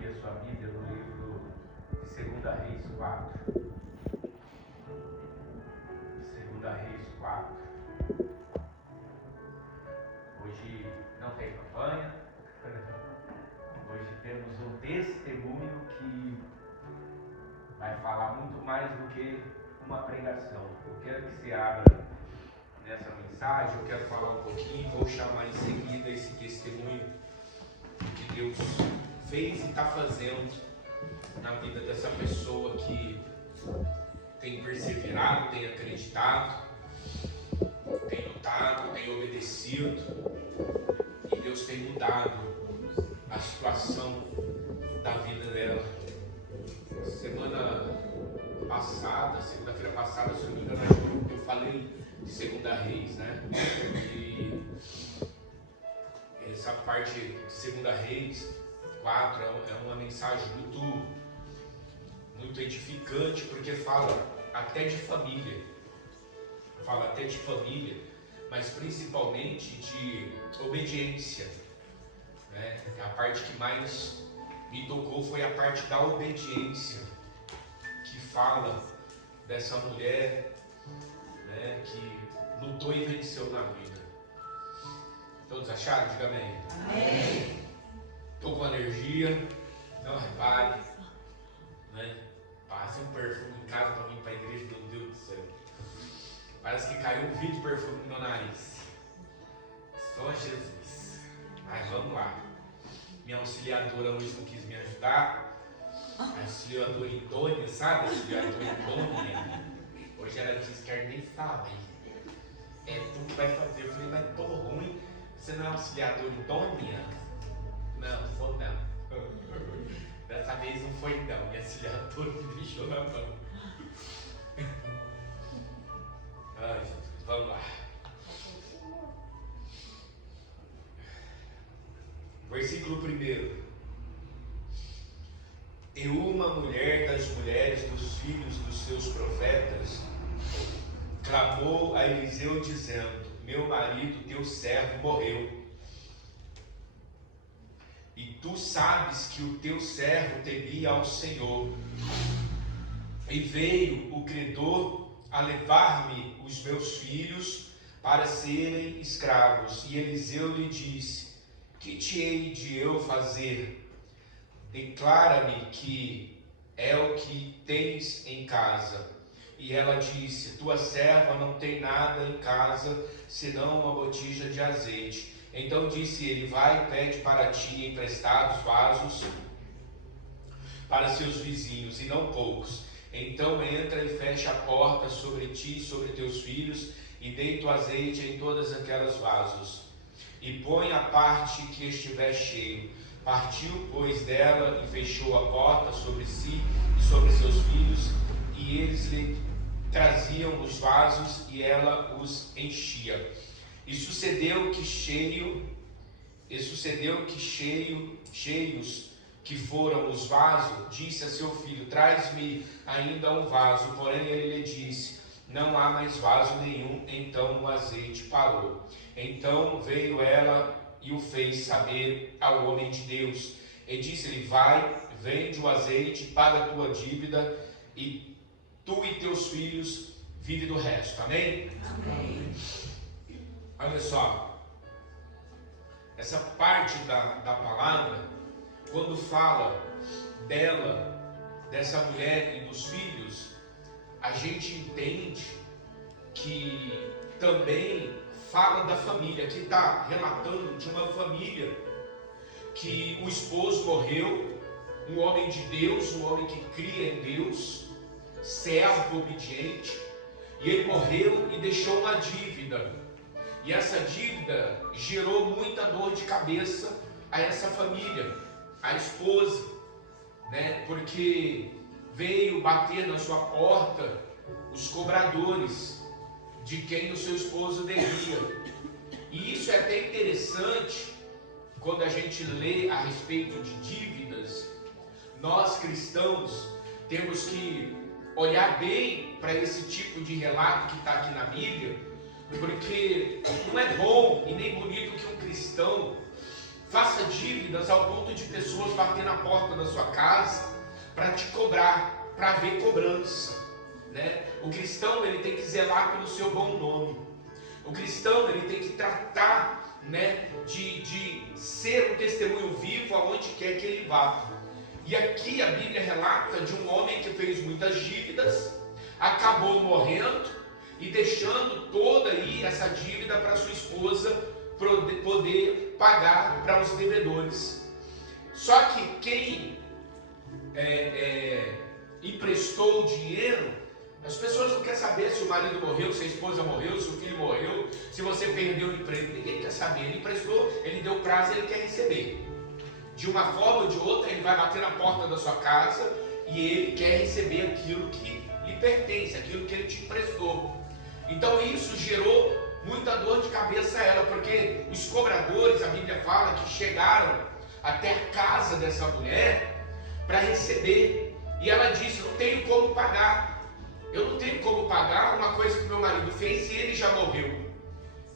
abrir a sua Bíblia no livro de 2 Reis 4. 2 Reis 4. Hoje não tem campanha. Hoje temos um testemunho que vai falar muito mais do que uma pregação. Eu quero que você abra nessa mensagem, eu quero falar um pouquinho, vou chamar em seguida esse testemunho que Deus fez e está fazendo na vida dessa pessoa que tem perseverado, tem acreditado, tem lutado, tem obedecido, e Deus tem mudado a situação da vida dela. Semana passada, segunda-feira passada, se não me engano, eu falei de 2 Reis, né? E essa parte de 2 Reis 4 é uma mensagem muito edificante, porque fala até de família. Fala até de família, mas principalmente de obediência, né? A parte que mais me tocou foi a parte da obediência, que fala dessa mulher, né, que lutou e venceu na vida. Todos acharam? Diga amém. Amém. Estou com alergia, não repare, né? Passe um perfume em casa para vir para a igreja, meu Deus do céu. Parece que caiu um vidro de perfume no meu nariz. Só Jesus. Mas vamos lá. Minha auxiliadora hoje não quis me ajudar. A auxiliadora idônea, sabe? A auxiliadora idônea. Hoje ela disse que ela nem sabe. É tu que vai fazer. Eu falei, mas tô ruim. Você não é auxiliadora idônea? Não, sou não. Dessa vez não foi não. Minha auxiliadora me deixou na mão. Ai, Jesus, vamos lá. Versículo 1. E uma mulher das mulheres dos filhos dos seus profetas clamou a Eliseu dizendo: meu marido, teu servo, morreu. E tu sabes que o teu servo temia ao Senhor. E veio o credor a levar-me os meus filhos para serem escravos. E Eliseu lhe disse: que te hei de eu fazer? Declara-me que é o que tens em casa. E ela disse: tua serva não tem nada em casa, senão uma botija de azeite. Então disse ele: vai e pede para ti emprestados vasos para seus vizinhos, e não poucos. Então entra e fecha a porta sobre ti e sobre teus filhos, e deita o azeite em todas aquelas vasos, e põe a parte que estiver cheio. Partiu, pois, dela e fechou a porta sobre si e sobre seus filhos, e eles lhe traziam os vasos e ela os enchia. E sucedeu que cheios que foram os vasos, disse a seu filho: traz-me ainda um vaso. Porém ele lhe disse: não há mais vaso nenhum. Então o azeite parou. Então veio ela e o fez saber ao homem de Deus, e disse-lhe: vai, vende o azeite, paga a tua dívida, e tu e teus filhos vive do resto. Amém? Amém. Olha só, essa parte da palavra, quando fala dessa mulher e dos filhos, a gente entende que também fala da família. Aqui está relatando de uma família que o esposo morreu, um homem de Deus, um homem que cria em Deus, servo obediente, e ele morreu e deixou uma dívida. E essa dívida gerou muita dor de cabeça a essa família, a esposa, né? Porque veio bater na sua porta os cobradores de quem o seu esposo devia. E isso é até interessante quando a gente lê a respeito de dívidas. Nós cristãos temos que olhar bem para esse tipo de relato que está aqui na Bíblia, porque não é bom e nem bonito que um cristão faça dívidas ao ponto de pessoas bater na porta da sua casa para te cobrar, para haver cobrança, né? O cristão, ele tem que zelar pelo seu bom nome. O cristão, ele tem que tratar, né, de ser um testemunho vivo aonde quer que ele vá. E aqui a Bíblia relata de um homem que fez muitas dívidas, acabou morrendo e deixando toda aí essa dívida para sua esposa poder pagar para os devedores. Só que quem emprestou o dinheiro, as pessoas não querem saber se o marido morreu, se a esposa morreu, se o filho morreu, se você perdeu o emprego. Ninguém quer saber. Ele emprestou, ele deu prazo e ele quer receber. De uma forma ou de outra, ele vai bater na porta da sua casa e ele quer receber aquilo que lhe pertence, aquilo que ele te emprestou. Então isso gerou muita dor de cabeça a ela, porque os cobradores, a Bíblia fala que chegaram até a casa dessa mulher para receber. E ela disse: não tenho como pagar. Eu não tenho como pagar uma coisa que meu marido fez e ele já morreu.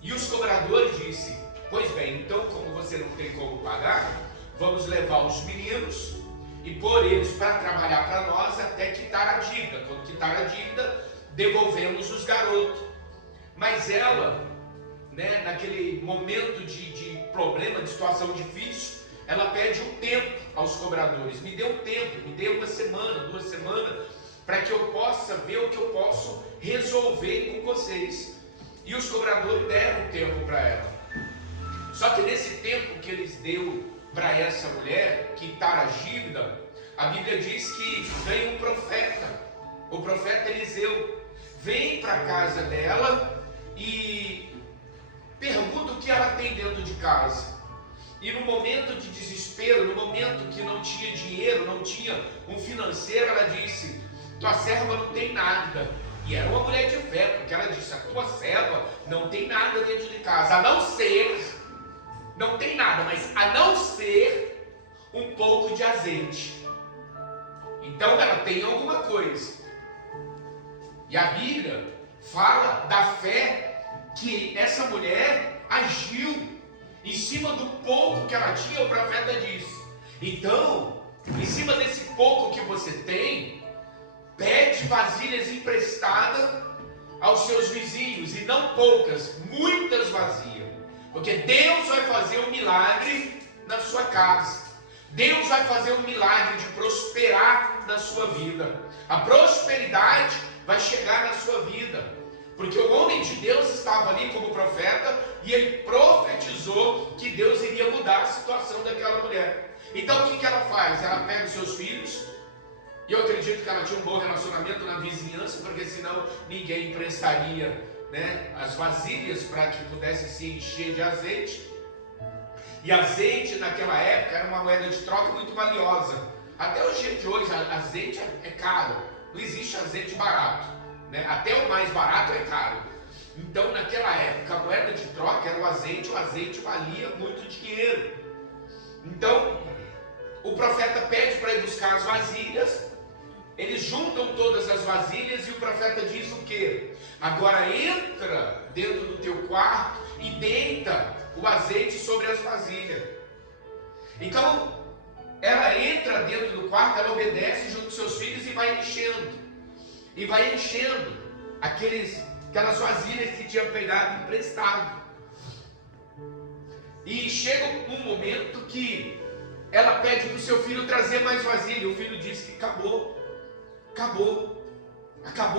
E os cobradores disseram: pois bem, então como você não tem como pagar, vamos levar os meninos e pôr eles para trabalhar para nós até quitar a dívida. Quando quitar a dívida, devolvemos os garotos. Mas ela, né, naquele momento de problema, de situação difícil, ela pede um tempo aos cobradores: me dê um tempo, me dê uma semana, 2 semanas, para que eu possa ver o que eu posso resolver com vocês. E os cobradores deram um tempo para ela. Só que nesse tempo que eles deu para essa mulher quitar a dívida, a Bíblia diz que vem um profeta, o profeta Eliseu, vem para a casa dela e pergunta o que ela tem dentro de casa. E no momento de desespero, no momento que não tinha dinheiro, não tinha um financeiro, ela disse: tua serva não tem nada. E era uma mulher de fé, porque ela disse: a tua serva não tem nada dentro de casa, a não ser, não tem nada, mas a não ser um pouco de azeite. Então ela tem alguma coisa. E a Bíblia fala da fé que essa mulher agiu em cima do pouco que ela tinha. O profeta disse: então, em cima desse pouco que você tem, pede vasilhas emprestadas aos seus vizinhos, e não poucas, muitas vasilhas, porque Deus vai fazer um milagre na sua casa. Deus vai fazer um milagre de prosperar na sua vida. A prosperidade vai chegar na sua vida, porque o homem de Deus estava ali como profeta e ele profetizou que Deus iria mudar a situação daquela mulher. Então o que ela faz? Ela pega os seus filhos, e eu acredito que ela tinha um bom relacionamento na vizinhança, porque senão ninguém emprestaria, né, as vasilhas para que pudesse se encher de azeite. E azeite naquela época era uma moeda de troca muito valiosa. Até o dia de hoje, azeite é caro, não existe azeite barato, né? Até o mais barato é caro. Então naquela época a moeda de troca era o azeite valia muito dinheiro. Então o profeta pede para ir buscar as vasilhas, eles juntam todas as vasilhas e o profeta diz o quê? Agora entra dentro do teu quarto e deita o azeite sobre as vasilhas. Então ela entra dentro do quarto, ela obedece junto com seus filhos e vai enchendo aquelas vasilhas que tinha pegado emprestado. E chega um momento que ela pede para o seu filho trazer mais vasilha. O filho diz que acabou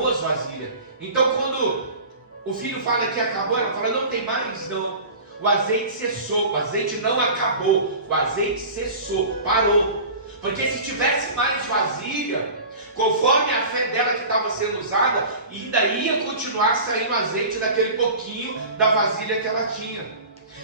as vasilhas. Então quando o filho fala que acabou, ela fala: não tem mais, não. O azeite cessou, o azeite não acabou, o azeite cessou, parou. Porque se tivesse mais vasilha, conforme a fé dela que estava sendo usada, ainda ia continuar saindo azeite daquele pouquinho da vasilha que ela tinha.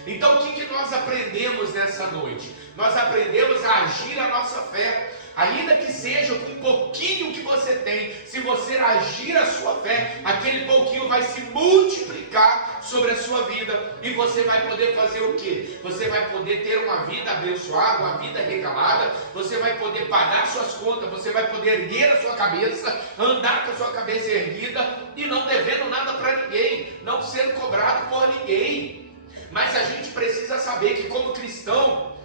Então o que nós aprendemos nessa noite? Nós aprendemos a agir a nossa fé, ainda que seja com um pouquinho que você tem. Se você agir a sua fé, aquele pouquinho vai se multiplicar sobre a sua vida, e você vai poder fazer o quê? Você vai poder ter uma vida abençoada, uma vida regalada, você vai poder pagar suas contas, você vai poder erguer a sua cabeça, andar com a sua cabeça erguida e não devendo nada para ninguém, não sendo cobrado por ninguém. Mas a gente precisa saber que como cristão,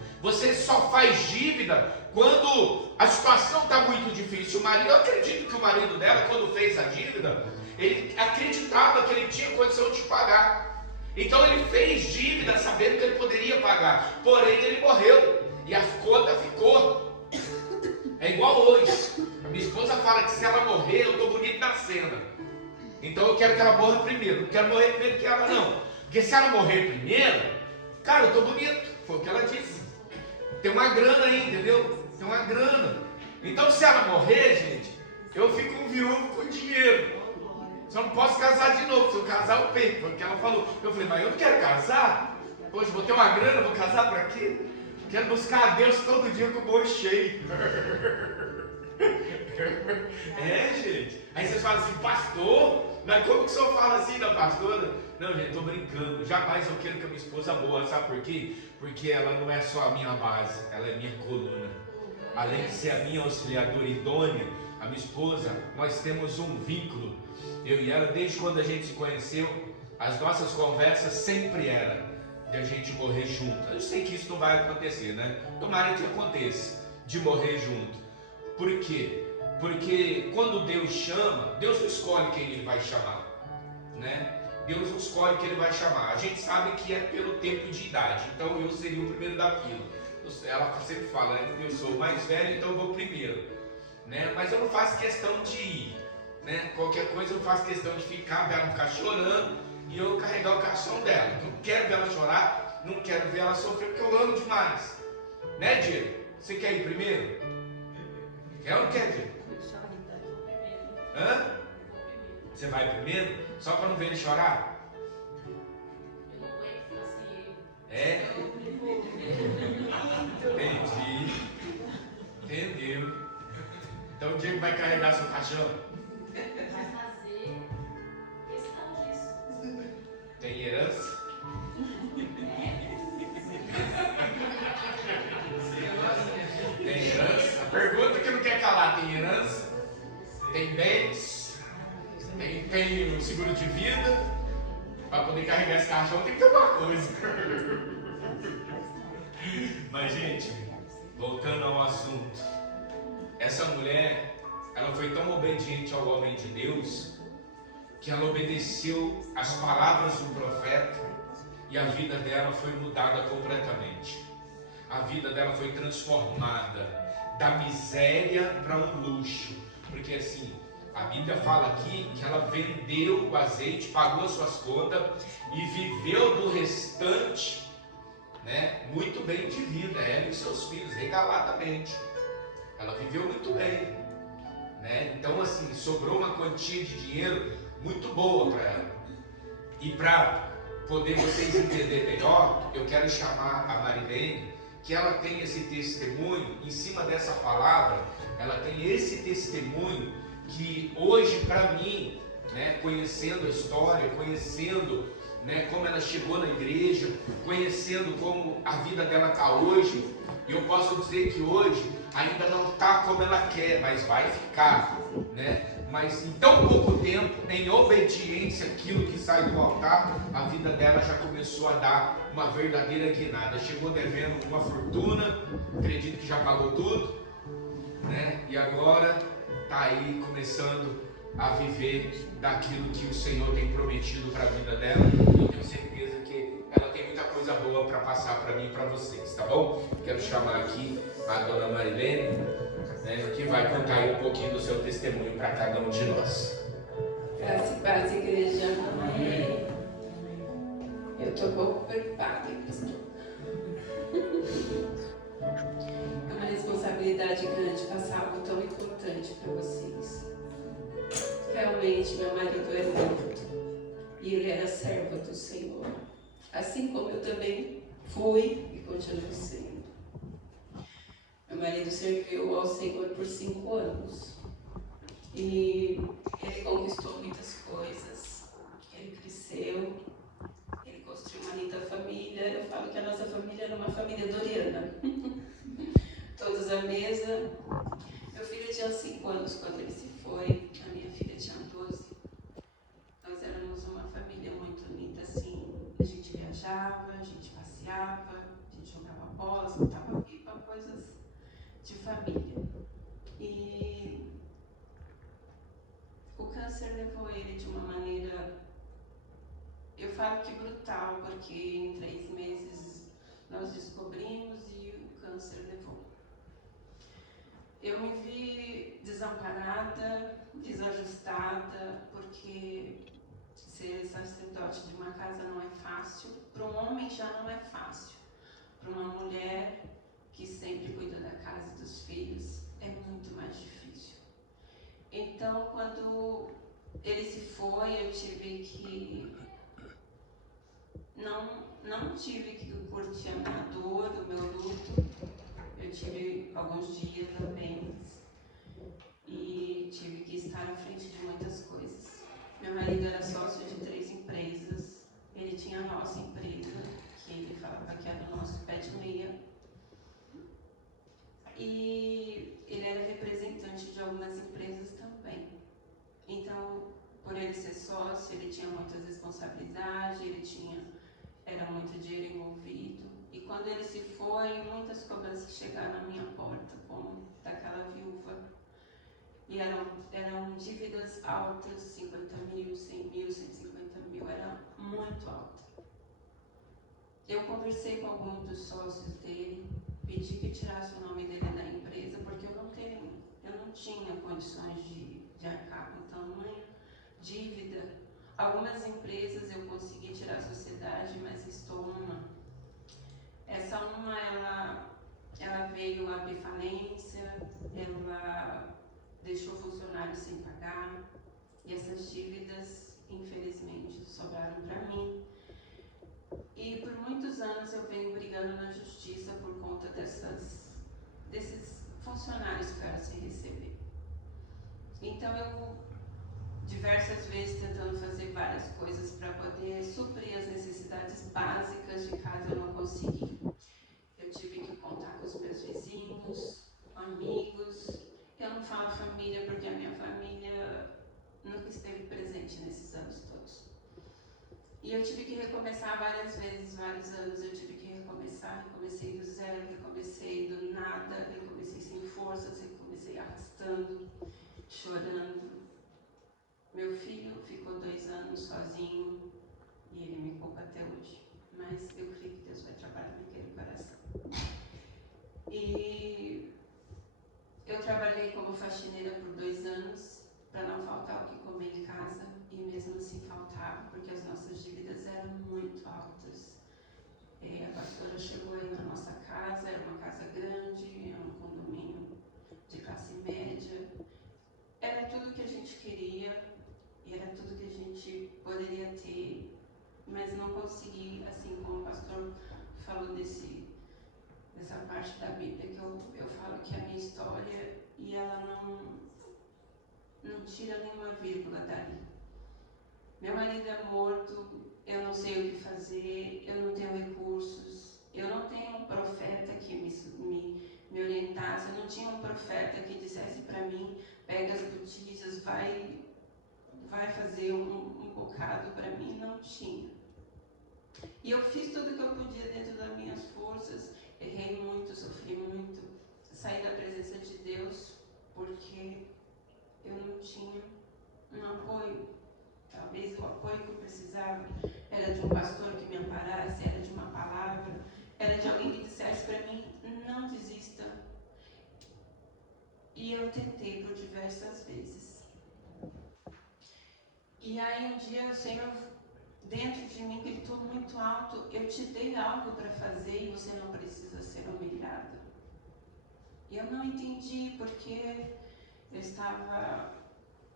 só faz dívida quando a situação está muito difícil. O marido, eu acredito que o marido dela, quando fez a dívida, ele acreditava que ele tinha condição de pagar. Então ele fez dívida sabendo que ele poderia pagar. Porém ele morreu e a conta ficou. É igual hoje. A minha esposa fala que se ela morrer, eu estou bonito na cena. Então eu quero que ela morra primeiro. Não quero morrer primeiro que ela não. Porque se ela morrer primeiro, cara, eu estou bonito. Foi o que ela disse. Tem uma grana aí, entendeu? Tem uma grana. Então se ela morrer, gente, eu fico um viúvo com dinheiro. Só não posso casar de novo. Se eu casar, eu perco. Foi o que ela falou. Eu falei, mas eu não quero casar. Poxa, vou ter uma grana, vou casar para quê? Quero buscar a Deus todo dia com o bolso cheio. É, gente. Aí vocês falam assim, pastor, mas como que o senhor fala assim da pastora? Não, gente, estou brincando. Jamais eu quero que a minha esposa morra. Sabe por quê? Porque ela não é só a minha base, ela é minha coluna. Além de ser a minha auxiliadora idônea, a minha esposa, nós temos um vínculo. Eu e ela, desde quando a gente se conheceu, as nossas conversas sempre eram de a gente morrer junto. Eu sei que isso não vai acontecer, né? Tomara que aconteça, de morrer junto. Por quê? Porque quando Deus chama, Deus não escolhe quem Ele vai chamar, né? Deus não escolhe quem Ele vai chamar. A gente sabe que é pelo tempo de idade. Então eu seria o primeiro da fila. Ela sempre fala, né? Eu sou o mais velho, então eu vou primeiro, né? Mas eu não faço questão de ir, né? Qualquer coisa eu faço questão de ficar, ela ficar chorando e eu carregar o caixão dela. Eu não quero ver ela chorar, não quero ver ela sofrer, porque eu amo demais, né, Diego? Você quer ir primeiro? Quer ou não quer, Diego? Hã? Você vai primeiro? Só para não ver ele chorar? É? Entendi. Entendeu? Então o Diego vai carregar seu caixão? Vai fazer questão disso. Tem herança? Tem herança? A pergunta que não quer calar, tem herança? Tem bens? Tem o seguro de vida? Para poder carregar esse caixão tem que ter alguma coisa. Mas gente, voltando ao assunto, essa mulher, ela foi tão obediente ao homem de Deus, que ela obedeceu às palavras do profeta, e a vida dela foi mudada completamente. A vida dela foi transformada da miséria para um luxo, porque assim, a Bíblia fala aqui que ela vendeu o azeite, pagou as suas contas e viveu do restante, né, muito bem de vida, ela e seus filhos, regaladamente. Ela viveu muito bem, né? Então assim, sobrou uma quantia de dinheiro muito boa para ela. E para poder vocês entenderem melhor, eu quero chamar a Marilene, que ela tem esse testemunho, em cima dessa palavra, ela tem esse testemunho que hoje para mim, né, conhecendo a história, conhecendo, né, como ela chegou na igreja, conhecendo como a vida dela está hoje, eu posso dizer que hoje ainda não está como ela quer, mas vai ficar, né? Mas em tão pouco tempo, em obediência àquilo que sai do altar, a vida dela já começou a dar uma verdadeira guinada. Chegou devendo uma fortuna, acredito que já pagou tudo, né? E agora está aí começando a viver daquilo que o Senhor tem prometido para a vida dela. Eu tenho certeza que ela tem muita coisa boa para passar para mim e para vocês, tá bom? Quero chamar aqui a dona Marilene, né, que vai contar aí um pouquinho do seu testemunho para cada um de nós. Graça e paz, igreja. Amém. Eu estou um pouco preocupada, pastor. É uma responsabilidade grande passar algo tão importante para vocês. Realmente, meu marido é morto e ele era servo do Senhor, assim como eu também fui e continuo sendo. Meu marido serviu ao Senhor por 5 anos e ele conquistou muitas coisas, ele cresceu, ele construiu uma linda família. Eu falo que a nossa família era uma família doriana, todos à mesa. Meu filho tinha 5 anos quando ele se foi, a minha filha tinha 12. Nós éramos uma família muito unida, assim. A gente viajava, a gente passeava, a gente jogava bola, soltava pipa. de família. E o câncer levou ele de uma maneira, eu falo que brutal, porque em 3 meses nós descobrimos e o câncer levou. Eu me vi desamparada, desajustada, porque ser sacerdote de uma casa não é fácil. Para um homem já não é fácil. Para uma mulher que sempre cuida da casa e dos filhos, é muito mais difícil. Então, quando ele se foi, eu tive que... Não tive que curtir a minha dor, o meu luto. Eu tive alguns dias também e tive que estar à frente de muitas coisas. Meu marido era sócio de 3 empresas. Ele tinha a nossa empresa, que ele falava que era o nosso pé de meia. E ele era representante de algumas empresas também. Então, por ele ser sócio, ele tinha muitas responsabilidades, era muito dinheiro envolvido. E quando ele se foi, muitas cobranças chegaram na minha porta, como daquela viúva. E eram dívidas altas, 50 mil, 100 mil, 150 mil, era muito alta. Eu conversei com alguns dos sócios dele, pedi que tirasse o nome dele da empresa, porque eu não tinha condições de arcar com tamanha dívida. Algumas empresas eu consegui tirar a sociedade, mas estou uma. Essa uma, ela veio a falência, ela deixou funcionários sem pagar, e essas dívidas, infelizmente, sobraram para mim. E por muitos anos eu venho brigando na justiça por conta desses funcionários ficaram sem receber. Então eu, diversas vezes, tentando fazer várias coisas para poder suprir as necessidades básicas de casa, eu não consegui. Eu tive que contar com os meus vizinhos, amigos. Eu não falo família porque a minha família nunca esteve presente nesses anos todos. E eu tive que recomeçar várias vezes, vários anos eu tive que recomeçar. Recomecei do zero, recomecei do nada, recomecei sem forças, recomecei arrastando, chorando. Meu filho ficou 2 anos sozinho e ele me culpa até hoje. Mas eu creio que Deus vai trabalhar naquele coração. E eu trabalhei como faxineira por 2 anos para não faltar o que comer em casa, e mesmo assim faltava, porque as nossas dívidas eram muito altas. A pastora chegou aí na nossa casa, era uma casa grande, era um condomínio de classe média. Era tudo que a gente queria, e era tudo que a gente poderia ter, mas não consegui, assim como o pastor falou dessa parte da Bíblia, que eu falo que é a minha história, e ela não tira nenhuma vírgula dali. Meu marido é morto, eu não sei o que fazer, eu não tenho recursos, eu não tenho um profeta que me orientasse, eu não tinha um profeta que dissesse para mim, pega as botijas, vai fazer um bocado para mim, não tinha. E eu fiz tudo o que eu podia dentro das minhas forças, errei muito, sofri muito, saí da presença de Deus, porque eu não tinha um apoio. Talvez o apoio que eu precisava era de um pastor que me amparasse, era de uma palavra, era de alguém que dissesse para mim, não desista. E eu tentei por diversas vezes. E aí um dia o Senhor, dentro de mim, gritou muito alto, eu te dei algo para fazer e você não precisa ser humilhado. E eu não entendi porque eu estava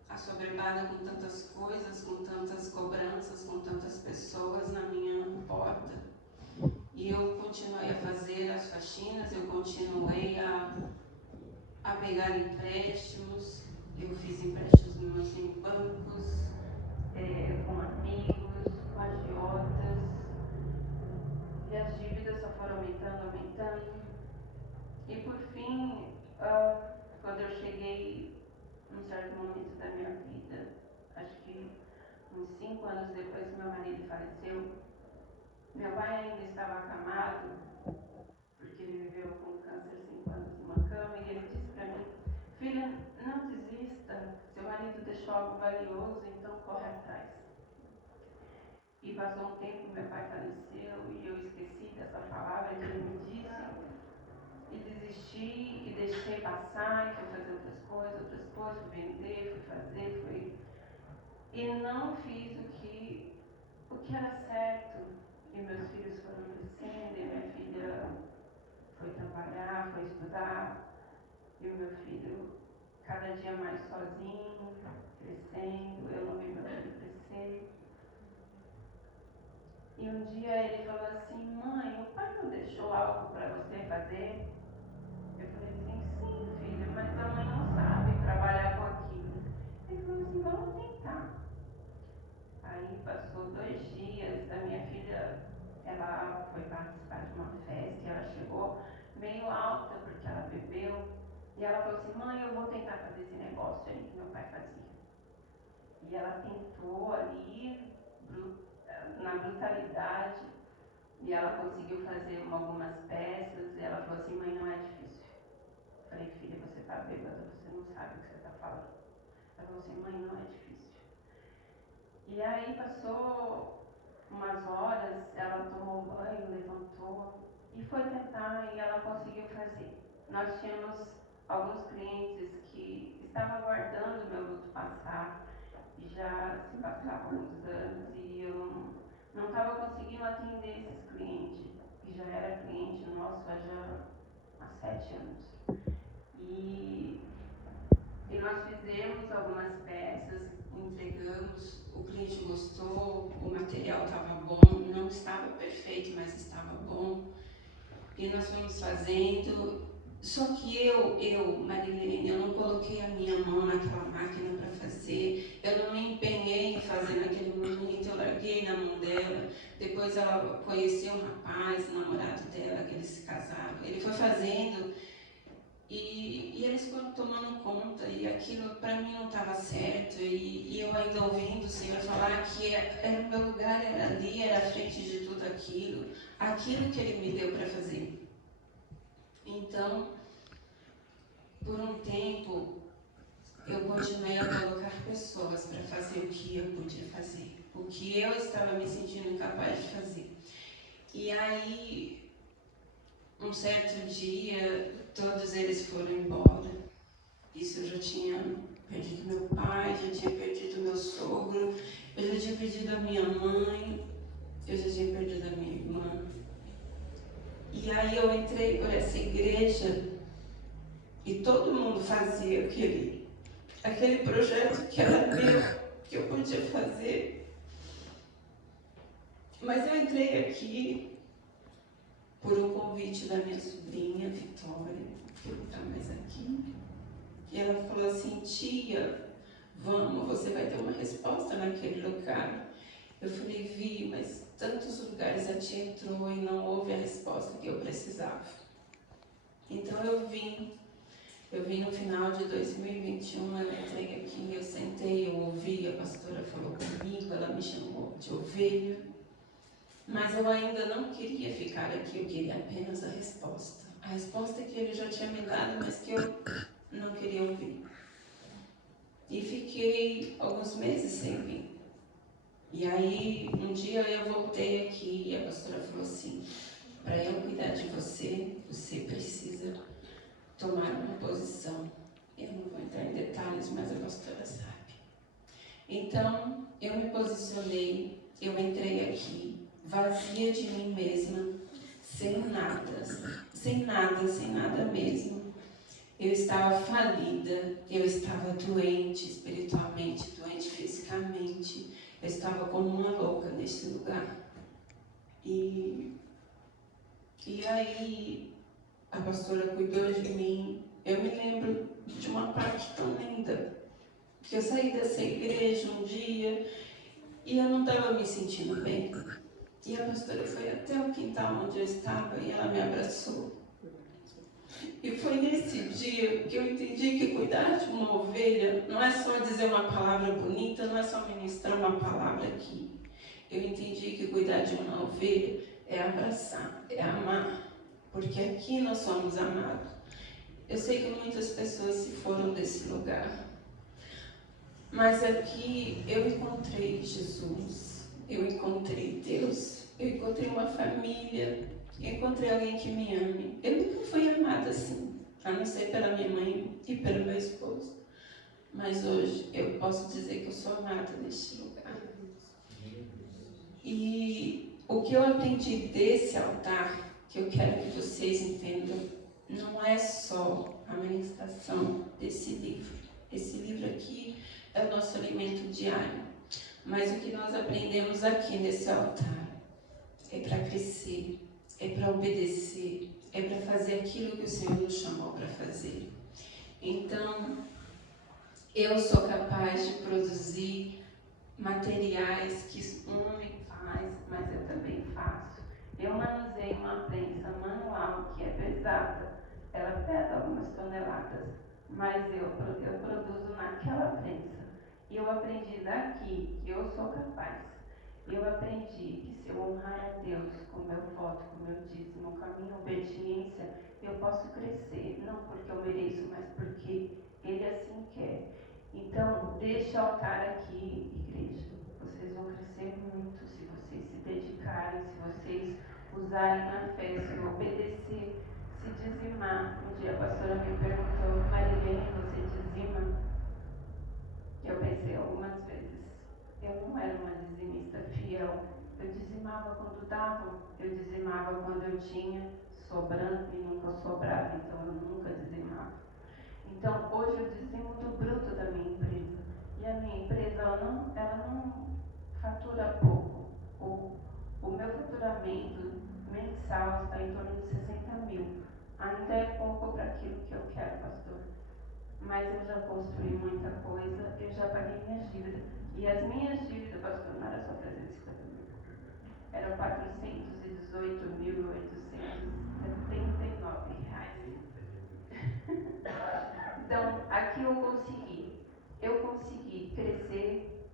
assoberbada com tantas coisas, com tantas cobranças, com tantas pessoas na minha porta. E eu continuei a fazer as faxinas, eu continuei a pegar empréstimos, eu fiz empréstimos em bancos, com amigos, com agiotas, e as dívidas só foram aumentando. E por fim, quando eu cheguei num certo momento da minha vida, acho que uns 5 anos depois que meu marido faleceu, meu pai ainda estava acamado, porque ele viveu com câncer 5 anos numa cama, e filha, não desista. Seu marido deixou algo valioso, então corre atrás. E passou um tempo, meu pai faleceu e eu esqueci dessa palavra que ele me disse. E desisti e deixei passar e fui fazer outras coisas, fui vender, fui fazer, E não fiz o que era certo. E meus filhos foram crescendo, e minha filha foi trabalhar, foi estudar. E o meu filho cada dia mais sozinho, crescendo, eu não vi meu filho crescer. E um dia ele falou assim, mãe, o pai não deixou algo para você fazer? Eu falei assim, sim filho, mas a mãe não sabe trabalhar com aquilo. Ele falou assim, vamos tentar. Aí passou 2 dias, a minha filha, ela foi participar de uma festa e ela chegou meio alta porque ela bebeu. E ela falou assim, mãe, eu vou tentar fazer esse negócio aí que meu pai fazia. E ela tentou ali, na brutalidade, e ela conseguiu fazer algumas peças, e ela falou assim, mãe, não é difícil. Eu falei, filha, você está bêbada, você não sabe o que você está falando. Ela falou assim, mãe, não é difícil. E aí passou umas horas, ela tomou banho, levantou, e foi tentar, e ela conseguiu fazer. Nós tínhamos alguns clientes que estavam aguardando o meu luto passar, e já se passavam alguns anos, e eu não estava conseguindo atender esses clientes, que já era cliente nosso há 7 anos. E nós fizemos algumas peças, entregamos, o cliente gostou, o material estava bom, não estava perfeito, mas estava bom. E nós fomos fazendo, só que Marilene, eu não coloquei a minha mão naquela máquina para fazer, eu não me empenhei em fazer naquele momento, eu larguei na mão dela. Depois ela conheceu um rapaz, o namorado dela, que eles se casaram. Ele foi fazendo e eles foram tomando conta, e aquilo para mim não estava certo, e eu ainda ouvindo o Senhor falar que era o meu lugar, era ali, era a frente de tudo aquilo que Ele me deu para fazer. Então, por um tempo, eu continuei a colocar pessoas para fazer o que eu podia fazer, o que eu estava me sentindo incapaz de fazer. E aí, um certo dia, todos eles foram embora. Isso eu já tinha perdido meu pai, já tinha perdido meu sogro, eu já tinha perdido a minha mãe, eu já tinha perdido a minha irmã. E aí eu entrei por essa igreja e todo mundo fazia aquele projeto que era meu, que eu podia fazer. Mas eu entrei aqui por um convite da minha sobrinha, Vitória, que não está mais aqui. E ela falou assim, tia, vamos, você vai ter uma resposta naquele lugar. Eu falei, Vi, mas tantos lugares a tia entrou e não houve a resposta que eu precisava. Então eu vim no final de 2021, eu entrei aqui, eu sentei, eu ouvi, a pastora falou comigo, ela me chamou de ovelha. Mas eu ainda não queria ficar aqui, eu queria apenas a resposta. A resposta que ele já tinha me dado, mas que eu não queria ouvir. E fiquei alguns meses sem vir. E aí, um dia eu voltei aqui e a pastora falou assim, para eu cuidar de você, você precisa tomar uma posição. Eu não vou entrar em detalhes, mas a pastora sabe. Então, eu me posicionei, eu entrei aqui, vazia de mim mesma, sem nada mesmo. Eu estava falida, eu estava doente espiritualmente, doente fisicamente, eu estava como uma louca nesse lugar. E aí, a pastora cuidou de mim. Eu me lembro de uma parte tão linda, que eu saí dessa igreja um dia e eu não estava me sentindo bem. E a pastora foi até o quintal onde eu estava e ela me abraçou. E foi nesse dia que eu entendi que cuidar de uma ovelha não é só dizer uma palavra bonita, não é só ministrar uma palavra aqui. Eu entendi que cuidar de uma ovelha é abraçar, é amar, porque aqui nós somos amados. Eu sei que muitas pessoas se foram desse lugar, mas aqui eu encontrei Jesus, eu encontrei Deus, eu encontrei uma família, eu encontrei alguém que me ame. Eu nunca fui amada assim, a não ser pela minha mãe e pelo meu esposo. Mas hoje eu posso dizer que eu sou amada neste lugar. E o que eu aprendi desse altar, que eu quero que vocês entendam, não é só a ministração desse livro. Esse livro aqui é o nosso alimento diário. Mas o que nós aprendemos aqui nesse altar é para crescer, é para obedecer, é para fazer aquilo que o Senhor nos chamou para fazer. Então, eu sou capaz de produzir materiais que um homem faz, mas eu também faço. Eu manuseio uma prensa manual que é pesada, ela pesa algumas toneladas, mas eu produzo naquela prensa. E eu aprendi daqui que eu sou capaz. Eu aprendi que se eu honrar a Deus com o meu voto, com o meu dízimo, com a minha obediência, eu posso crescer, não porque eu mereço, mas porque Ele assim quer. Então, deixe o altar aqui, igreja. Vocês vão crescer muito se vocês se dedicarem, se vocês usarem a fé, se obedecer, se dizimar. Um dia a pastora me perguntou: Marilene, você dizima? Eu pensei algumas vezes. Eu não era uma dizimista fiel. Eu dizimava quando dava, eu dizimava quando eu tinha, sobrando e nunca sobrava, então eu nunca dizimava. Então, hoje eu dizimo do bruto da minha empresa. E a minha empresa, ela não fatura pouco. O meu faturamento mensal está em torno de 60 mil. Ainda é pouco para aquilo que eu quero, pastor. Mas eu já construí muita coisa, eu já paguei minhas dívidas. E as minhas dívidas, pastor, não era só 350 mil. Eram R$418.879. Então, aqui eu consegui crescer,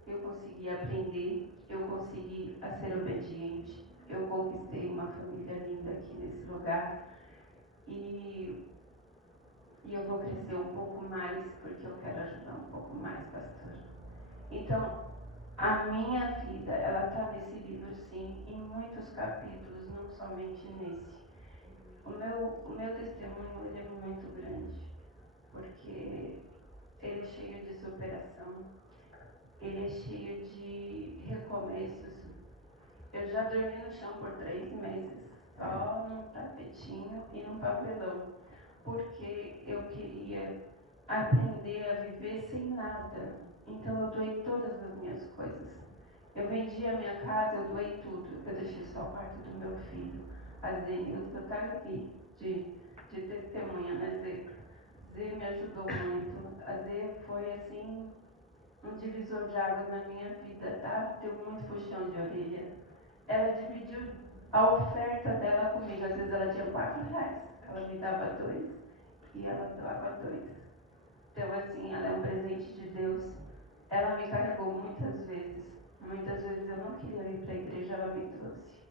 eu consegui aprender, eu consegui ser obediente, eu conquistei uma família linda aqui nesse lugar e eu vou crescer um pouco mais porque eu quero ajudar um pouco mais, pastor. Então, a minha vida, ela está nesse livro sim, em muitos capítulos, não somente nesse. O meu testemunho ele é muito grande, porque ele é cheio de superação, ele é cheio de recomeços. Eu já dormi no chão por 3 meses, só num tapetinho e num papelão, porque eu queria aprender a viver sem nada. Então eu doei todas as minhas coisas. Eu vendi a minha casa, eu doei tudo. Eu deixei só o quarto do meu filho. A Zenilson está aqui de testemunha, né, Zê? Zê me ajudou muito. A Zê foi assim um divisor de águas na minha vida, tá? Deu muito puxão de orelha. Ela dividiu a oferta dela comigo. Às vezes ela tinha R$4, ela me dava 2 e ela doava 2. Então assim, ela é um presente de Deus. Ela me carregou muitas vezes. Muitas vezes eu não queria ir para a igreja, ela me trouxe.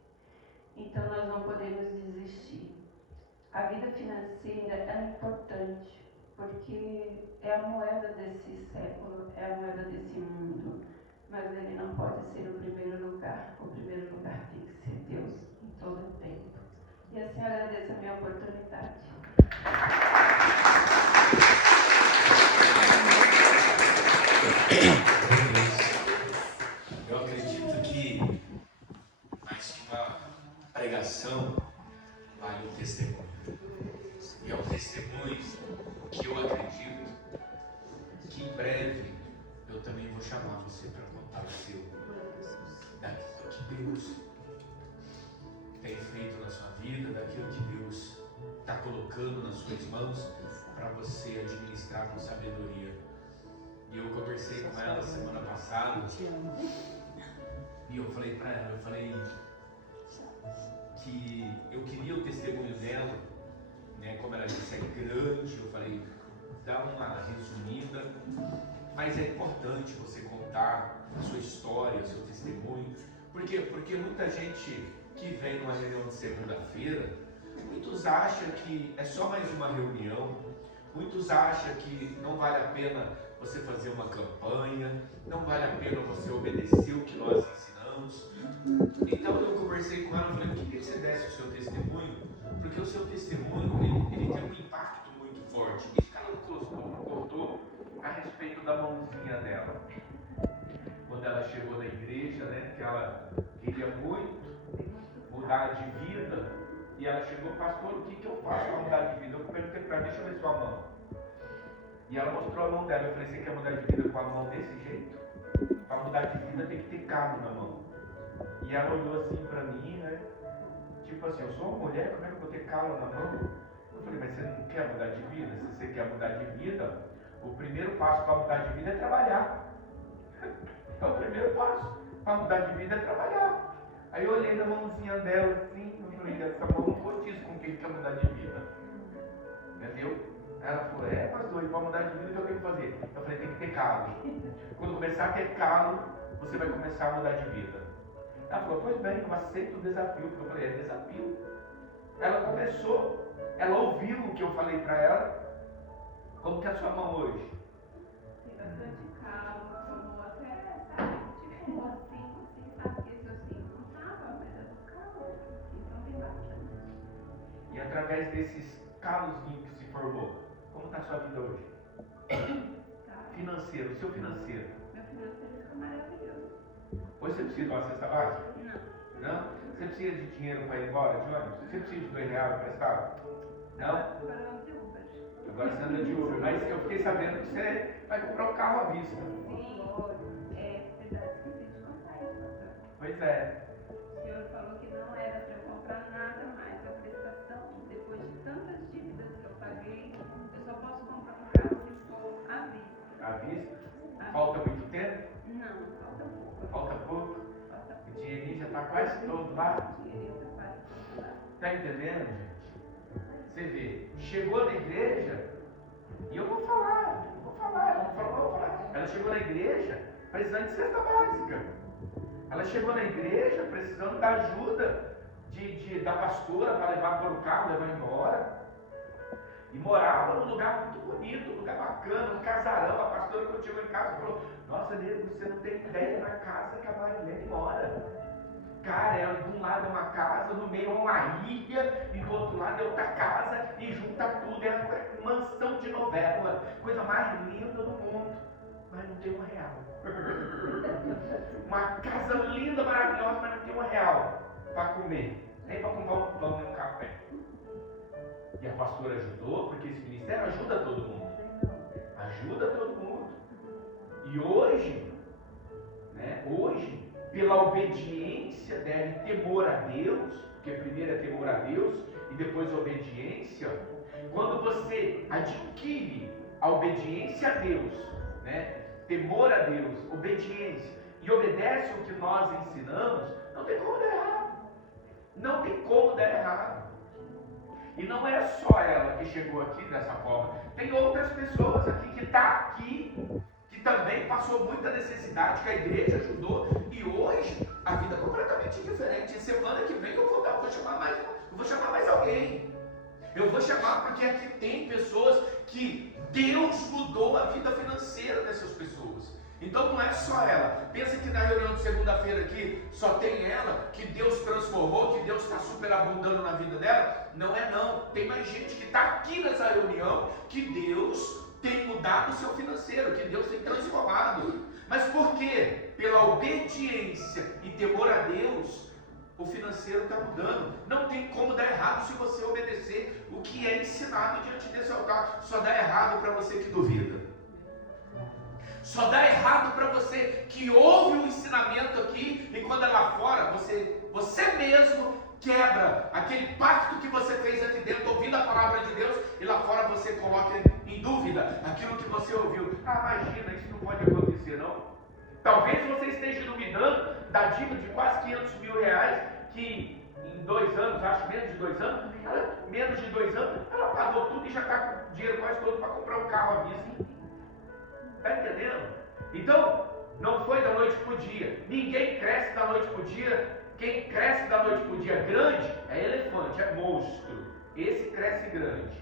Então nós não podemos desistir. A vida financeira é importante, porque é a moeda desse século, é a moeda desse mundo. Mas ele não pode ser o primeiro lugar. O primeiro lugar tem que ser Deus em todo o tempo. E assim eu agradeço a minha oportunidade. Eu acredito que mais que uma pregação vale um testemunho. E é um testemunho que eu acredito que em breve eu também vou chamar você para contar o seu, daquilo que Deus tem feito na sua vida, daquilo que Deus está colocando nas suas mãos para você administrar com sabedoria. E eu conversei com ela semana passada e eu falei para ela, que eu queria o testemunho dela, né? Como ela disse, é grande, eu falei, dá uma resumida, mas é importante você contar a sua história, o seu testemunho. Por quê? Porque muita gente que vem numa reunião de segunda-feira, muitos acham que é só mais uma reunião, Muitos acham que não vale a pena você fazer uma campanha, não vale a pena você obedecer o que nós ensinamos. Então eu conversei com ela e falei, por que você desse o seu testemunho? Porque o seu testemunho, ele tem um impacto muito forte. Isso que ela contou a respeito da mãozinha dela. Quando ela chegou na igreja, né, que ela queria muito mudar de vida, e ela chegou, pastor, o que eu faço para mudar de vida? Eu perguntei para ela, deixa eu ver sua mão. E ela mostrou a mão dela. Eu falei, você quer mudar de vida com a mão desse jeito? Para mudar de vida tem que ter calo na mão. E ela olhou assim para mim, né? Tipo assim, eu sou uma mulher, como é que eu vou ter calo na mão? Eu falei, mas você não quer mudar de vida? Se você quer mudar de vida, o primeiro passo para mudar de vida é trabalhar. É o primeiro passo para mudar de vida é trabalhar. Aí eu olhei na mãozinha dela assim, eu falei, essa mão não cotiza com quem quer mudar de vida. Entendeu? Ela falou, pastor, e para mudar de vida o que eu tenho que fazer? Eu falei, tem que ter calo. Quando começar a ter calo, você vai começar a mudar de vida. Ela falou, pois bem, eu aceito o desafio. Eu falei, é desafio? Ela começou, ela ouviu o que eu falei para ela. Como que é a sua mão hoje? Tem bastante calma, tomou até, sabe, tipo assim, sabe que isso assim não tava, mas é do calor, então tem bastante. E através desses calozinhos que se formou, como está a sua vida hoje? Tá. Financeiro, o seu financeiro. Meu financeiro fica maravilhoso. Hoje você precisa de uma cesta básica? Não. Não? Você precisa de dinheiro para ir embora de ônibus? Você precisa de R$2 emprestado? Não? Agora eu ando de Uber. Agora você anda de Uber, mas eu fiquei sabendo que você vai comprar um carro à vista. Sim, verdade, esqueci de contar isso, pastor. Pois é. O senhor falou que não era para eu comprar nada mais. A prestação, depois de tantas dívidas que eu paguei, eu só posso comprar um carro se for à vista. À vista? Falta muito tempo? Não, falta pouco. Falta pouco? Falta pouco. O dinheirinho já está quase todo lá. O dinheirinho tá quase todo lá. Está entendendo, gente? Você vê, chegou na igreja, e eu vou falar. Ela chegou na igreja precisando de cesta básica. Ela chegou na igreja precisando da ajuda da pastora para levar para o carro, levar embora. E morava num lugar muito bonito, um lugar bacana, um casarão. A pastora, quando chegou em casa, falou, nossa, nego, você não tem ideia da casa que a Marilene mora. Cara, ela, de um lado é uma casa, no meio é uma ilha, e do outro lado é outra casa, e junta tudo, é uma mansão de novela, coisa mais linda do mundo, mas não tem R$1. Uma casa linda, maravilhosa, mas não tem R$1 para comer, nem para comprar um pão nem um café. E a pastora ajudou, porque esse ministério ajuda todo mundo. Ajuda todo mundo. E hoje, pela obediência, temor a Deus, porque primeiro é temor a Deus e depois obediência. Quando você adquire a obediência a Deus, temor a Deus, obediência, e obedece o que nós ensinamos, não tem como dar errado. Não tem como dar errado. E não é só ela que chegou aqui dessa forma. Tem outras pessoas aqui que estão aqui, que também passou muita necessidade, que a igreja ajudou, e hoje a vida é completamente diferente. Semana que vem eu vou chamar mais alguém. Eu vou chamar porque aqui tem pessoas que Deus mudou a vida financeira dessas pessoas. Então não é só ela. Pensa que na reunião de segunda-feira aqui só tem ela, que Deus transformou, que Deus está superabundando na vida dela. Não é não. Tem mais gente que está aqui nessa reunião que Deus tem mudado o seu financeiro, que Deus tem transformado. Mas por quê? Pela obediência e temor a Deus, o financeiro está mudando. Não tem como dar errado se você obedecer o que é ensinado diante desse altar. Só dá errado para você que duvida. Só dá errado para você que ouve o ensinamento aqui e quando é lá fora, você mesmo quebra aquele pacto que você fez aqui dentro, ouvindo a palavra de Deus, e lá fora você coloca em dúvida aquilo que você ouviu. Imagina, isso não pode acontecer, não. Talvez você esteja duvidando da dívida de quase R$500 mil, que em 2 anos, acho menos de 2 anos, ela pagou tudo e já está com o dinheiro quase todo para comprar um carro à vista. Está entendendo? Então, não foi da noite para o dia. Ninguém cresce da noite para o dia. Quem cresce da noite para o dia grande é elefante, é monstro. Esse cresce grande.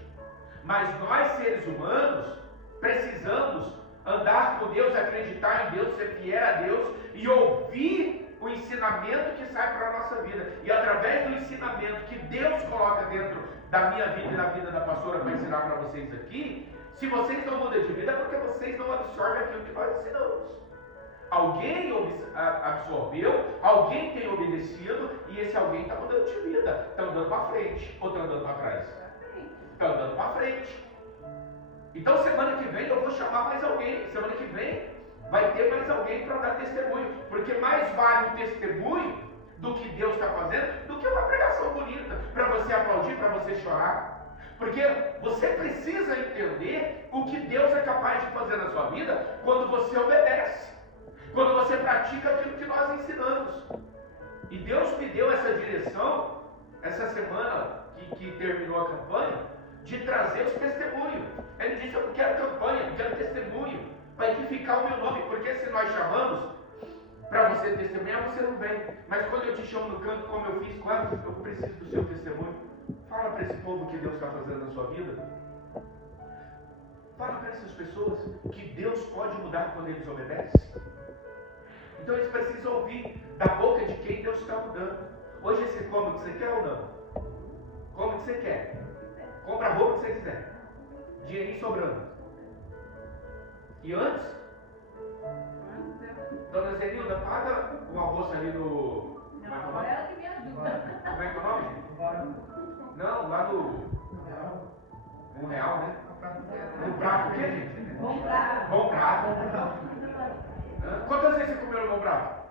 Mas nós, seres humanos, precisamos andar com Deus, acreditar em Deus, ser fiel a Deus e ouvir o ensinamento que sai para a nossa vida. E através do ensinamento que Deus coloca dentro da minha vida e da vida da pastora para ensinar para vocês aqui, se vocês não mudam de vida é porque vocês não absorvem aquilo que nós ensinamos. Alguém absorveu, alguém tem obedecido e esse alguém está mudando de vida. Está andando para frente ou está andando para trás? Está andando para frente. Então semana que vem eu vou chamar mais alguém. Semana que vem vai ter mais alguém para dar testemunho. Porque mais vale um testemunho do que Deus está fazendo do que uma pregação bonita para você aplaudir, para você chorar. Porque você precisa entender o que Deus é capaz de fazer na sua vida quando você obedece, quando você pratica aquilo que nós ensinamos. E Deus me deu essa direção, essa semana que terminou a campanha, de trazer os testemunhos. Ele disse: eu não quero campanha, eu quero testemunho, para edificar o meu nome. Porque se nós chamamos para você testemunhar, você não vem. Mas quando eu te chamo no canto, como eu fiz, claro, eu preciso do seu testemunho. Fala para esse povo o que Deus está fazendo na sua vida. Fala para essas pessoas que Deus pode mudar quando eles obedecem. Então eles precisam ouvir da boca de quem Deus está mudando. Hoje você come o que você quer ou não? Come o que você quer. Compra a roupa que você quiser. Dinheirinho sobrando. E antes? Dona Zenilda, paga o almoço ali no... Não, agora ela que me ajuda. Como é que é o nome? Não, lá no... R$1, né? Um prato o quê, gente? Bom prato. Bom prato. Quantas vezes você comeu no bom prato?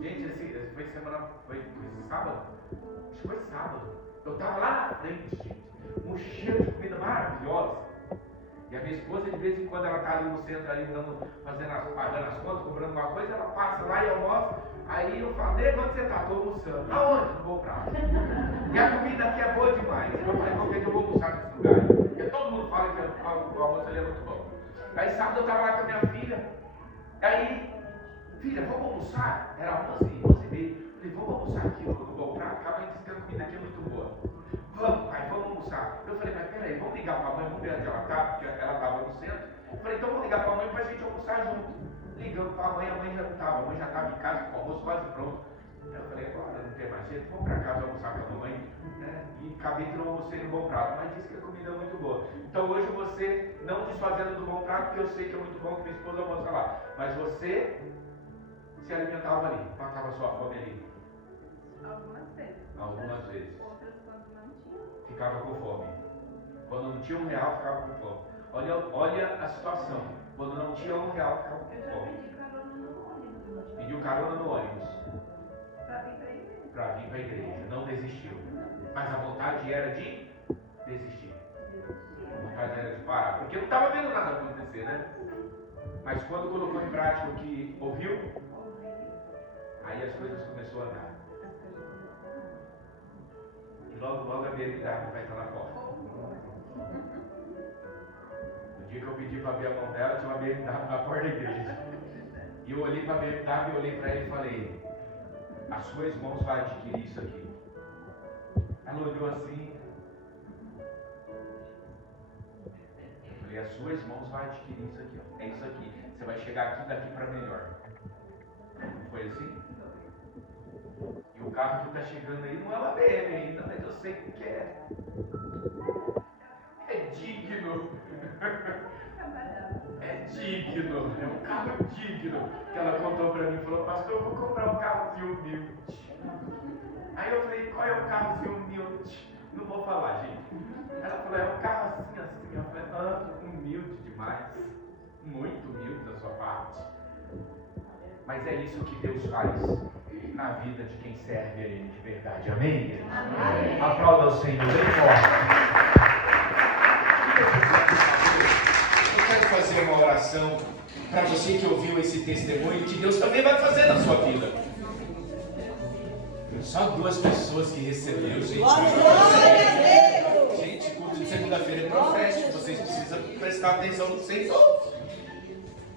Gente, esse foi semana... Foi sábado? Acho que foi sábado. Eu estava lá na frente, gente. Um cheiro de comida maravilhosa. E a minha esposa, de vez em quando, ela está ali no centro, ali, pagando as contas, comprando uma coisa, ela passa lá e almoça. Aí eu falo: nego, onde você está? Estou almoçando. Aonde? No bom prato. E a comida aqui é boa demais. Eu falei: qualquer dia eu vou almoçar nesse lugar. Porque todo mundo fala que o almoço ali é muito bom. Aí sábado eu estava lá com a minha filha. Aí, filha, vamos almoçar? Era 11h30. Falei: vamos almoçar aqui no bom prato? Acaba de dizer que a comida aqui é muito boa. Vamos, pai, vamos almoçar. Eu falei: mas peraí, vamos ligar para a mãe, vamos ver onde ela está, porque ela estava no centro. Eu falei: então vamos ligar para a mãe para a gente almoçar junto. Ligando para a mãe já não estava, a mãe já estava em casa com o almoço quase pronto. Eu falei: agora não tem mais jeito, vamos para casa almoçar com a mamãe, né? E acabei que não almocei no bom prato, mas disse que a comida é muito boa. Então hoje você, não desfazendo do bom prato, porque eu sei que é muito bom que minha esposa almoça lá, mas você se alimentava ali, matava sua fome ali. Algumas vezes. Algumas vezes. Outras quando não tinha. Ficava com fome. Quando não tinha R$1, ficava com fome. Olha a situação. Quando não tinha R$1, ficava com Eu já fome. pedi carona no ônibus. Pediu carona no ônibus Pra vir pra igreja. para vir para a igreja. Não desistiu. Mas a vontade era de desistir. A vontade era de parar. Porque não estava vendo nada acontecer, né? Mas quando colocou em prática o que ouviu, aí as coisas começaram a andar. E logo a BMW vai estar na porta. No dia que eu pedi para ver a mão dela, tinha uma BMW na porta da igreja. E eu olhei para a BMW, olhei para ela e falei: as suas mãos vão adquirir isso aqui. Ela olhou assim. Eu falei: as suas mãos vão adquirir isso aqui. Ó. É isso aqui. Você vai chegar aqui daqui para melhor. Não foi assim? E o carro que está chegando aí não é uma BM ainda, mas eu sei que é. É digno. É digno. É um carro digno. Que ela contou para mim e falou: pastor, eu vou comprar um carrozinho humilde. Aí eu falei: qual é o carrozinho humilde? Não vou falar, gente. Ela falou: é um carro assim. Eu falei: humilde demais. Muito humilde da sua parte. Mas é isso que Deus faz na vida de quem serve a Ele de verdade. Amém? Amém. Aplauda o Senhor bem forte. Eu quero fazer uma oração para você que ouviu esse testemunho, que Deus também vai fazer na sua vida. Só 2 pessoas que receberam, gente. Gente, culto de segunda-feira é profético. Vocês precisam prestar atenção no que vocês ouvem.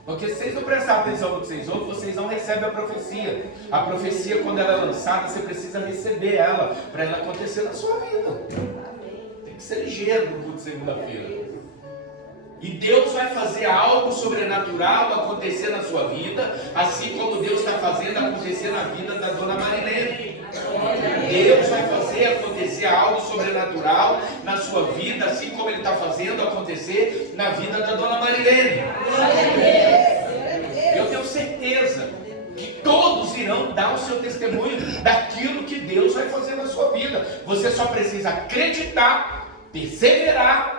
Porque se vocês não prestarem atenção no que vocês ouvem, vocês não recebem a profecia. A profecia, quando ela é lançada, você precisa receber ela para ela acontecer na sua vida. tem que ser ligeiro no culto de segunda-feira. E Deus vai fazer algo sobrenatural acontecer na sua vida, assim como Deus está fazendo acontecer na vida da dona Marilene. Deus vai fazer acontecer algo sobrenatural na sua vida, assim como Ele está fazendo acontecer na vida da dona Marilene. Eu tenho certeza que todos irão dar o seu testemunho daquilo que Deus vai fazer na sua vida. Você só precisa acreditar, perseverar